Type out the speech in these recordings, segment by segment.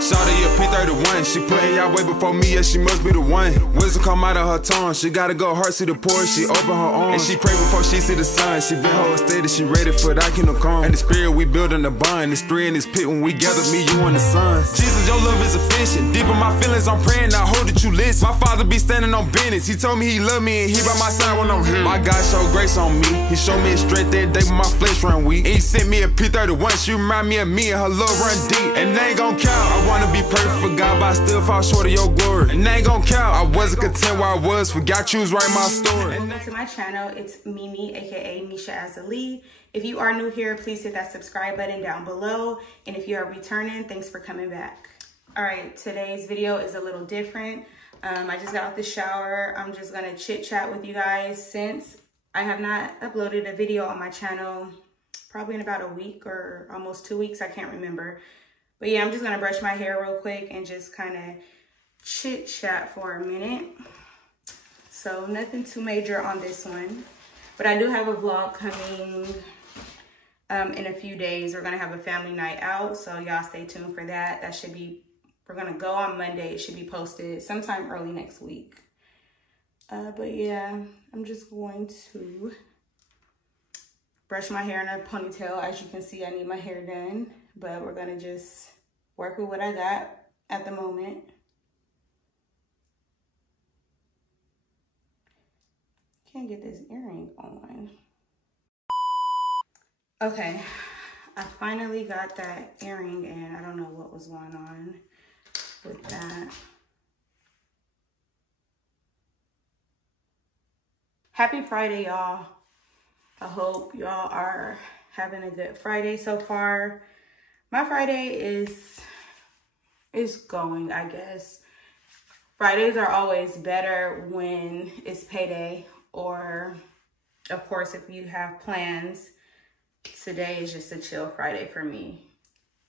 Shawty a P31, she putting y'all way before me, yeah, she must be the one. Wisdom come out of her tongue, she gotta go hard, see the poor, she open her arms. And she pray before she see the sun, she been whole steady, she ready for that kingdom come. And the spirit we building the bond, it's three in this pit when we gather, me, you, and the sun. Jesus, your love is efficient, deep in my feelings, I'm praying, I hope that you listen. My father be standing on business, he told me he love me and he by my side when I'm here. My God showed grace on me, he showed me his strength that day when my flesh run weak. And he sent me a P31, she remind me of me and her love run deep. And they ain't gon' count, I wanna be perfect for God, but I still fall short of your glory. And they ain't gon' count, I wasn't content where I was, forgot you was writing my story. Welcome to my channel, it's Mimi, aka Misha Azali. If you are new here, please hit that subscribe button down below. And if you are returning, thanks for coming back. All right, today's video is a little different. I just got out the shower. I'm just gonna chit chat with you guys since I have not uploaded a video on my channel probably in about a week or almost 2 weeks, I can't remember. But yeah, I'm just gonna brush my hair real quick and just kind of chit chat for a minute. So nothing too major on this one, but I do have a vlog coming in a few days. We're gonna have a family night out, so y'all stay tuned for that. That should be, we're gonna go on Monday. It should be posted sometime early next week. But yeah, I'm just going to brush my hair in a ponytail. As you can see, I need my hair done, but we're gonna just work with what I got at the moment. Can't get this earring on. Okay, I finally got that earring in. I don't know what was going on with that. Happy Friday, y'all. I hope y'all are having a good Friday so far. My Friday is going, I guess. Fridays are always better when it's payday, or of course if you have plans. Today is just a chill Friday for me.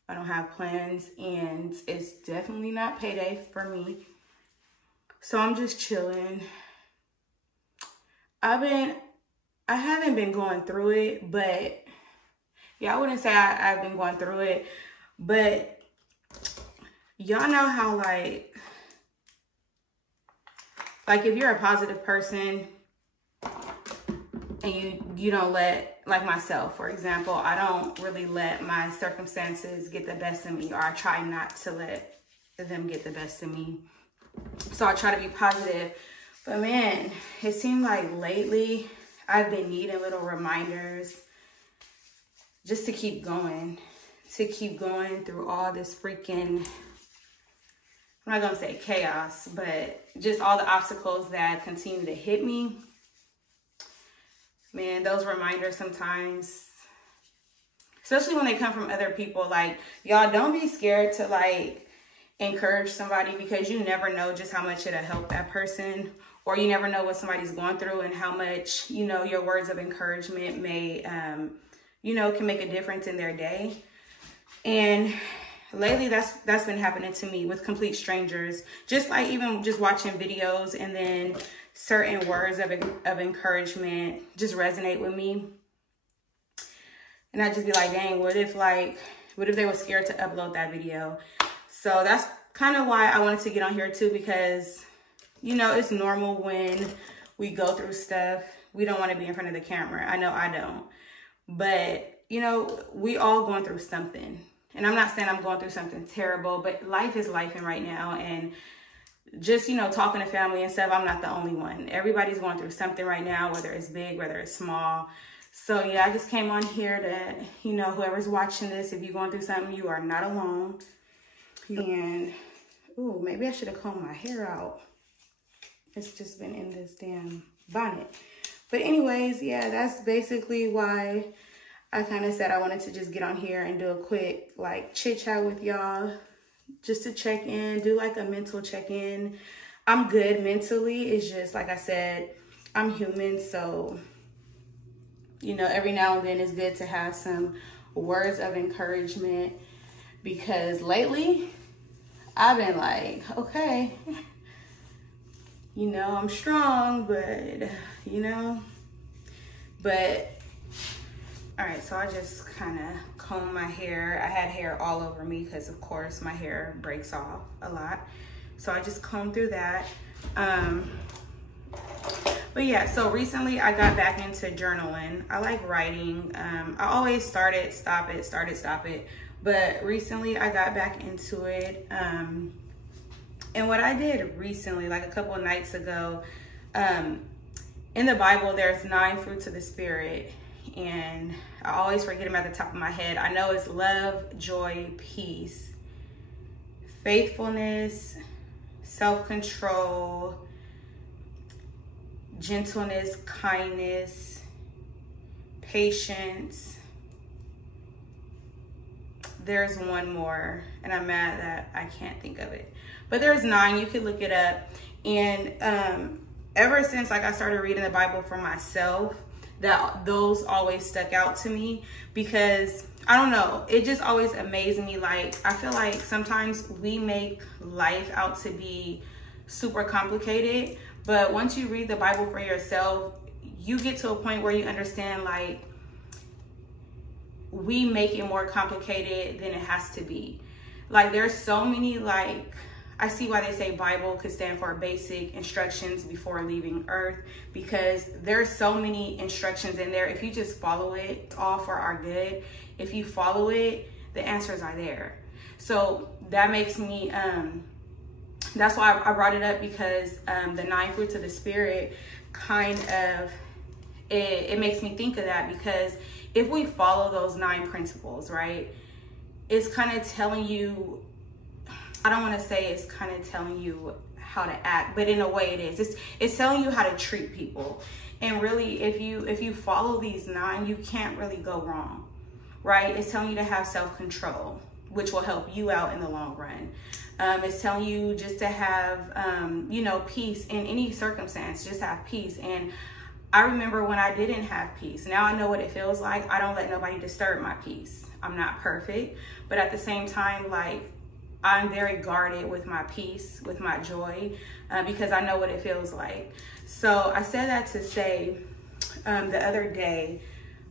I don't have plans and it's definitely not payday for me. So I'm just chilling. I haven't been going through it, but yeah, I wouldn't say I've been going through it, but y'all know how like if you're a positive person and you don't let, like myself, for example, I don't really let my circumstances get the best of me, or I try not to let them get the best of me. So I try to be positive. But man, it seemed like lately I've been needing little reminders just to keep going through all this freaking, I'm not gonna say chaos, but just all the obstacles that continue to hit me. Man, those reminders sometimes, especially when they come from other people, like, y'all don't be scared to like encourage somebody, because you never know just how much it'll help that person, or you never know what somebody's going through and how much, you know, your words of encouragement may, you know, can make a difference in their day. And lately that's been happening to me with complete strangers, just like even just watching videos, and then certain words of encouragement just resonate with me. And I just be like, dang, what if they were scared to upload that video? So that's kind of why I wanted to get on here too, because, you know, it's normal when we go through stuff. We don't want to be in front of the camera. I know I don't. But, you know, we all going through something. And I'm not saying I'm going through something terrible, but life is lifing right now. And just, you know, talking to family and stuff, I'm not the only one. Everybody's going through something right now, whether it's big, whether it's small. So yeah, I just came on here to, you know, whoever's watching this, if you're going through something, you are not alone. And, ooh, maybe I should have combed my hair out. It's just been in this damn bonnet. But anyways, yeah, that's basically why I kind of said I wanted to just get on here and do a quick like chit chat with y'all, just to check in, do like a mental check-in. I'm good mentally. It's just, like I said, I'm human. So, you know, every now and then it's good to have some words of encouragement, because lately I've been like, okay, you know, I'm strong, but, you know, but All right, so I just kind of combed my hair. I had hair all over me because of course my hair breaks off a lot. So I just combed through that. But yeah, so recently I got back into journaling. I like writing. I always stop it. But recently I got back into it. And what I did recently, like a couple of nights ago, in the Bible, there's 9 fruits of the Spirit. And I always forget them at the top of my head. I know it's love, joy, peace, faithfulness, self-control, gentleness, kindness, patience. There's one more, and I'm mad that I can't think of it. But there's 9. You could look it up. And ever since like I started reading the Bible for myself, that those always stuck out to me, because I don't know, it just always amazed me. Like, I feel like sometimes we make life out to be super complicated, but once you read the Bible for yourself, you get to a point where you understand, like, we make it more complicated than it has to be. Like, there's so many, like, I see why they say Bible could stand for basic instructions before leaving earth, because there's so many instructions in there. If you just follow it, it's all for our good. If you follow it, the answers are there. So that makes me, that's why I brought it up, because the 9 fruits of the Spirit kind of, it makes me think of that, because if we follow those 9 principles, right, it's kind of telling you, I don't want to say it's kind of telling you how to act, but in a way it is. It's telling you how to treat people. And really, if you follow these 9, you can't really go wrong, right? It's telling you to have self-control, which will help you out in the long run. It's telling you just to have, you know, peace in any circumstance. Just have peace. And I remember when I didn't have peace. Now I know what it feels like. I don't let nobody disturb my peace. I'm not perfect, but at the same time, like, I'm very guarded with my peace, with my joy, because I know what it feels like. So I said that to say, the other day,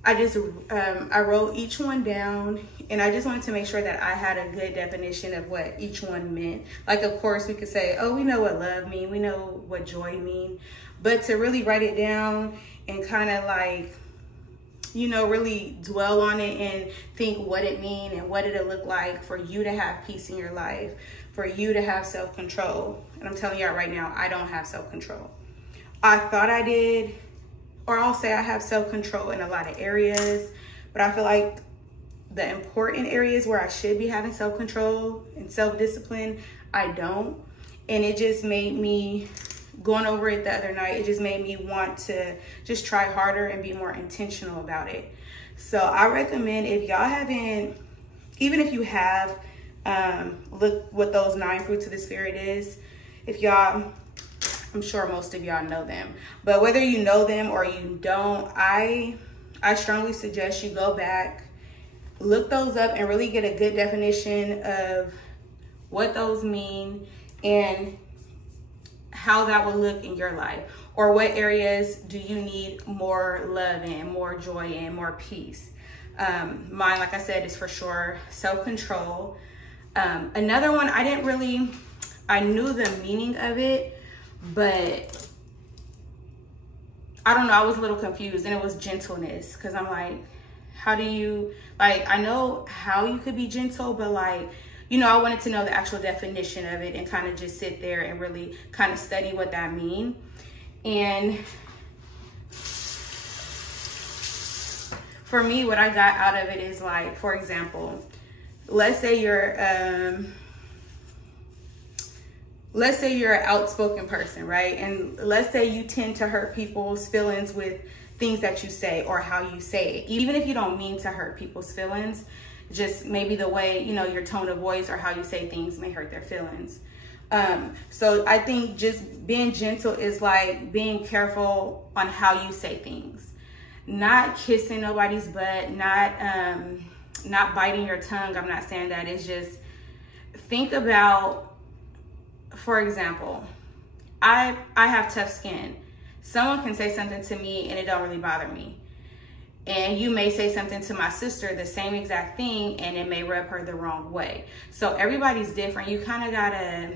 I wrote each one down, and I just wanted to make sure that I had a good definition of what each one meant. Like, of course, we could say, oh, we know what love means, we know what joy means, but to really write it down and kind of like, you know, really dwell on it and think what it means and what it'll look like for you to have peace in your life, for you to have self-control. And I'm telling y'all right now, I don't have self-control. I thought I did, or I'll say I have self-control in a lot of areas, but I feel like the important areas where I should be having self-control and self-discipline, I don't. And it just made me, going over it the other night, it just made me want to just try harder and be more intentional about it. So I recommend, if y'all haven't, even if you have, look what those 9 fruits of the Spirit is. If y'all, I'm sure most of y'all know them, but whether you know them or you don't, I strongly suggest you go back, look those up, and really get a good definition of what those mean and how that will look in your life, or what areas do you need more love in, more joy in, more peace. Mine, like I said, is for sure self-control. Another one, I knew the meaning of it, but I don't know, I was a little confused, and it was gentleness, because I'm like, how do you, like, I know how you could be gentle, but like, you know, I wanted to know the actual definition of it and kind of just sit there and really kind of study what that means. And for me, what I got out of it is, like, for example, let's say you're an outspoken person, right? And let's say you tend to hurt people's feelings with things that you say or how you say it. Even if you don't mean to hurt people's feelings, just maybe the way, you know, your tone of voice or how you say things may hurt their feelings. So I think just being gentle is like being careful on how you say things. Not kissing nobody's butt, not biting your tongue. I'm not saying that. It's just, think about, for example, I have tough skin. Someone can say something to me and it don't really bother me. And you may say something to my sister, the same exact thing, and it may rub her the wrong way. So everybody's different. You kind of gotta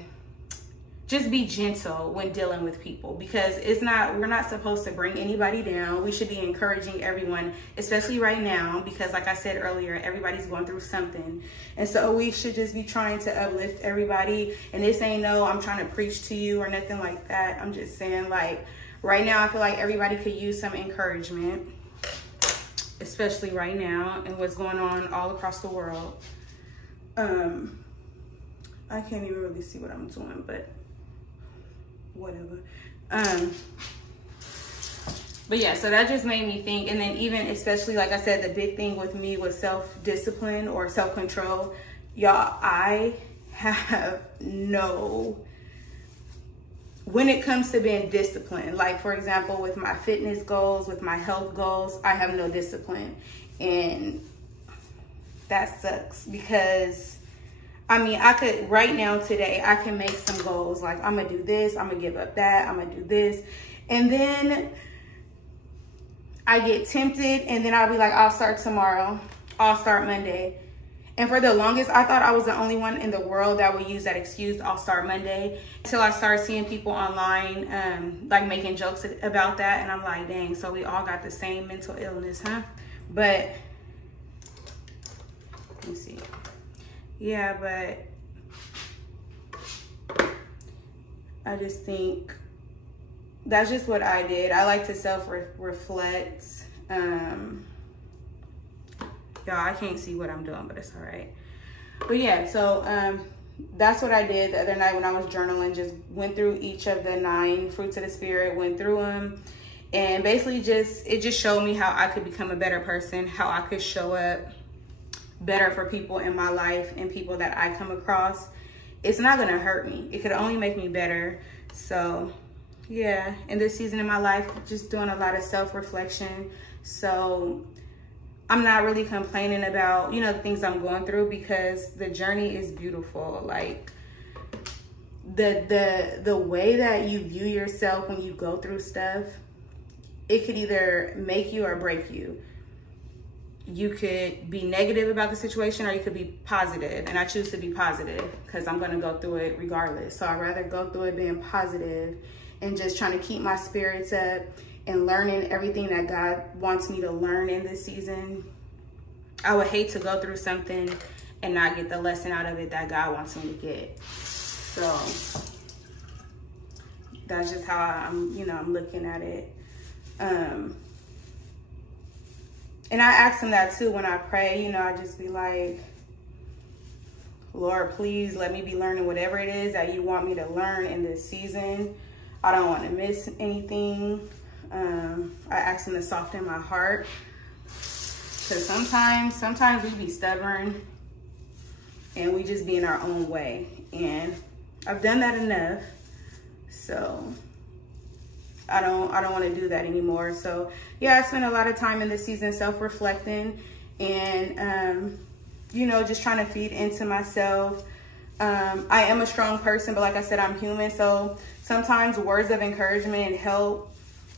just be gentle when dealing with people, because we're not supposed to bring anybody down. We should be encouraging everyone, especially right now, because like I said earlier, everybody's going through something. And so we should just be trying to uplift everybody. And this ain't no, I'm trying to preach to you or nothing like that. I'm just saying, like, right now, I feel like everybody could use some encouragement, especially right now and what's going on all across the world. I can't even really see what I'm doing, but whatever. But yeah, so that just made me think. And then even especially, like I said, the big thing with me was self-discipline or self-control. Y'all, I have when it comes to being disciplined, like for example, with my fitness goals, with my health goals, I have no discipline. And that sucks, because I mean, I could, right now, today, I can make some goals. Like, I'm going to do this. I'm going to give up that. I'm going to do this. And then I get tempted. And then I'll be like, I'll start tomorrow. I'll start Monday. And for the longest, I thought I was the only one in the world that would use that excuse, I'll start Monday. Until I started seeing people online, like, making jokes about that. And I'm like, dang, so we all got the same mental illness, huh? But, let me see. Yeah, but I just think that's just what I did. I like to self-reflect. Y'all, I can't see what I'm doing, but it's all right. But yeah, so that's what I did the other night when I was journaling. Just went through each of the 9 fruits of the Spirit, went through them. And basically it just showed me how I could become a better person, how I could show up better for people in my life and people that I come across. It's not gonna hurt me. It could only make me better. So yeah, in this season of my life, just doing a lot of self-reflection. So I'm not really complaining about, you know, the things I'm going through, because the journey is beautiful. Like the way that you view yourself when you go through stuff, it could either make you or break you. You could be negative about the situation, or you could be positive. And I choose to be positive, because I'm going to go through it regardless. So I'd rather go through it being positive and just trying to keep my spirits up and learning everything that God wants me to learn in this season. I would hate to go through something and not get the lesson out of it that God wants me to get. So that's just how I'm looking at it. And I ask him that too when I pray. You know, I just be like, Lord, please let me be learning whatever it is that you want me to learn in this season. I don't want to miss anything. I ask him to soften my heart. Because sometimes we be stubborn and we just be in our own way. And I've done that enough. So I don't want to do that anymore. So yeah, I spent a lot of time in this season self-reflecting and, you know, just trying to feed into myself. I am a strong person, but like I said, I'm human. So sometimes words of encouragement and help,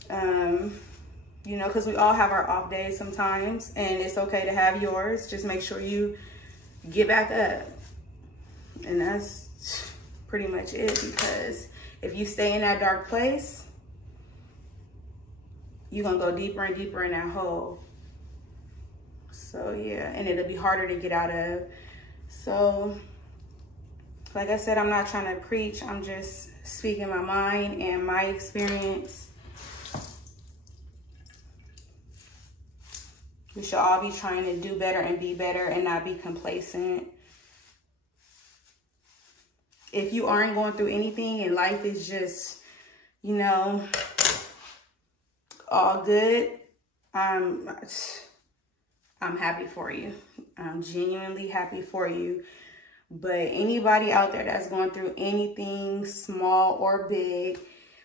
you know, because we all have our off days sometimes, and it's okay to have yours. Just make sure you get back up. And that's pretty much it, because if you stay in that dark place, you're going to go deeper and deeper in that hole. So yeah, and it'll be harder to get out of. So like I said, I'm not trying to preach. I'm just speaking my mind and my experience. We should all be trying to do better and be better and not be complacent. If you aren't going through anything and life is just, you know, all good, I'm happy for you. I'm genuinely happy for you. But anybody out there that's going through anything small or big,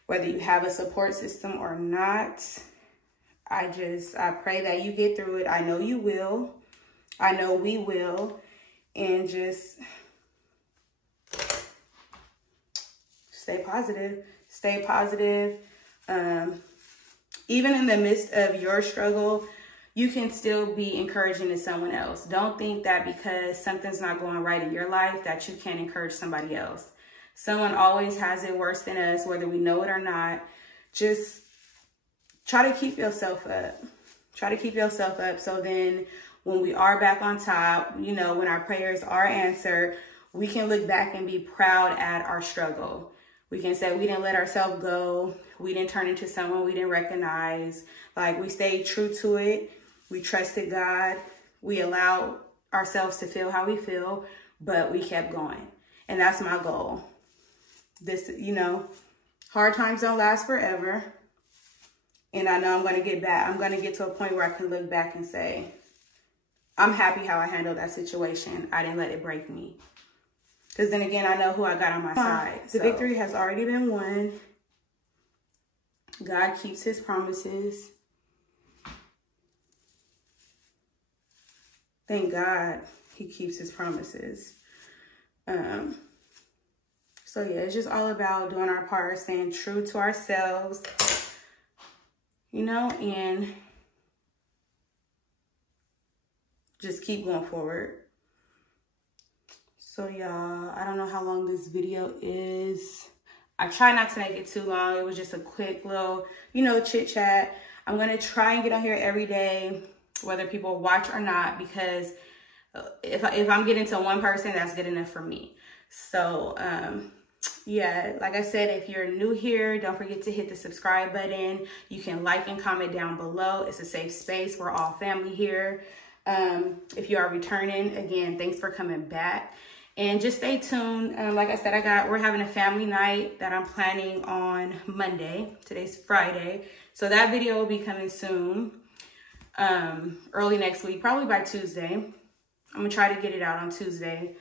whether you have a support system or not, I pray that you get through it. I know you will. I know we will. And just stay positive. Stay positive. Even in the midst of your struggle, you can still be encouraging to someone else. Don't think that because something's not going right in your life that you can't encourage somebody else. Someone always has it worse than us, whether we know it or not. Just try to keep yourself up. Try to keep yourself up, so then when we are back on top, you know, when our prayers are answered, we can look back and be proud at our struggle. We can say we didn't let ourselves go. We didn't turn into someone we didn't recognize. Like, we stayed true to it. We trusted God. We allowed ourselves to feel how we feel, but we kept going. And that's my goal. This, you know, hard times don't last forever. And I know I'm going to get back. I'm going to get to a point where I can look back and say, I'm happy how I handled that situation. I didn't let it break me. Because then again, I know who I got on my side. The victory has already been won. God keeps his promises. Thank God he keeps his promises. So yeah, it's just all about doing our part, staying true to ourselves, you know, and just keep going forward. So y'all, I don't know how long this video is. I try not to make it too long. It was just a quick little, you know, chit chat. I'm going to try and get on here every day, whether people watch or not, because if I'm getting to one person, that's good enough for me. So, yeah, like I said, if you're new here, don't forget to hit the subscribe button. You can like and comment down below. It's a safe space. We're all family here. If you are returning, again, thanks for coming back. And just stay tuned. Like I said, we're having a family night that I'm planning on Monday. Today's Friday. So that video will be coming soon. Early next week, probably by Tuesday. I'm gonna try to get it out on Tuesday.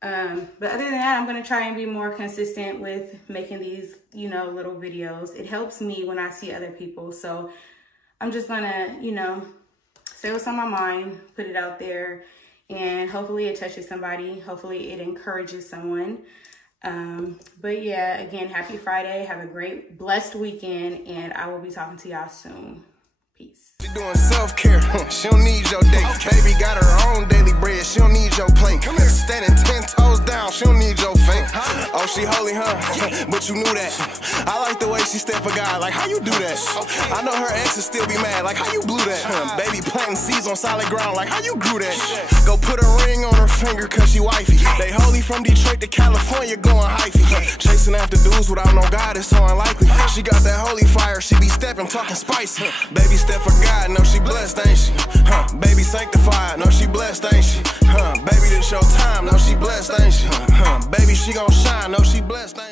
But other than that, I'm gonna try and be more consistent with making these, you know, little videos. It helps me when I see other people. So I'm just gonna, you know, say what's on my mind, put it out there, and hopefully it touches somebody. Hopefully it encourages someone. But yeah, again, happy Friday. Have a great, blessed weekend, and I will be talking to y'all soon. Peace. She doing self-care, she don't need your date. Baby got her own daily bread, she don't need your plate. Come here, standing 10 toes down, she don't need your fake. Oh, she holy, huh? But you knew that. I like the way she stand for God, like how you do that? I know her exes still be mad, like how you blew that? Baby planting seeds on solid ground, like how you grew that? Go put a ring on her finger cause she wifey. They holy from Detroit to California going hyphy. Chasing after dudes without no God, it's so unlikely. She got that holy fire, she be stepping, talking spicy. Baby step for God, know she blessed, ain't she? Baby sanctified, know she blessed, ain't she? Baby this your time, know she blessed, ain't she? Baby she gon' shine, know she blessed, ain't she?